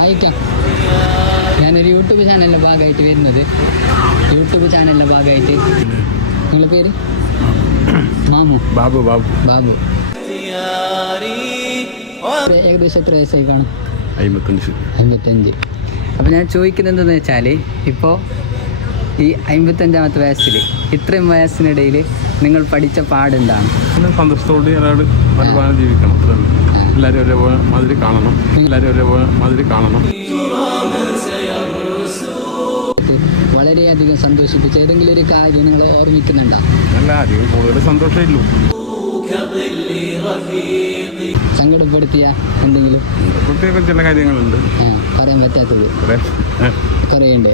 ആയിക്കാം. ഞാനൊരു യൂട്യൂബ് ചാനലിൻ്റെ ഭാഗമായിട്ട് വരുന്നത്. യൂട്യൂബ് ചാനലിൻ്റെ ഭാഗമായിട്ട്. നിങ്ങളുടെ പേര്? മാമു. ബാബു. ഏകദേശം എത്ര വയസ്സായി കാണും? 55. അപ്പോൾ ഞാൻ ചോദിക്കുന്നത് എന്താണെന്ന് വെച്ചാൽ, ഇപ്പോൾ ഈ 55-ാമത്തെ വയസ്സിൽ ഇത്രയും വയസ്സിനിടയിൽ നിങ്ങൾ പഠിച്ച പാടെന്താണ്? സന്തോഷത്തോടെ ഒരാൾ പരിപാലനം ജീവിക്കണം. എല്ലാവരും ഒരേ മാതിരി കാണണം. വളരെയധികം സന്തോഷിപ്പിച്ച ഏതെങ്കിലും ഒരു കാര്യം നിങ്ങൾ ഓർമ്മിക്കുന്നുണ്ടോ? അല്ല, അധികം കൂടുതൽ സന്തോഷമില്ലു. സങ്കടപ്പെടുത്തിയ എന്തെങ്കിലും പ്രത്യേക ചില കാര്യങ്ങളുണ്ട്, പറയാൻ പറ്റാത്തത് കുറേയുണ്ട്.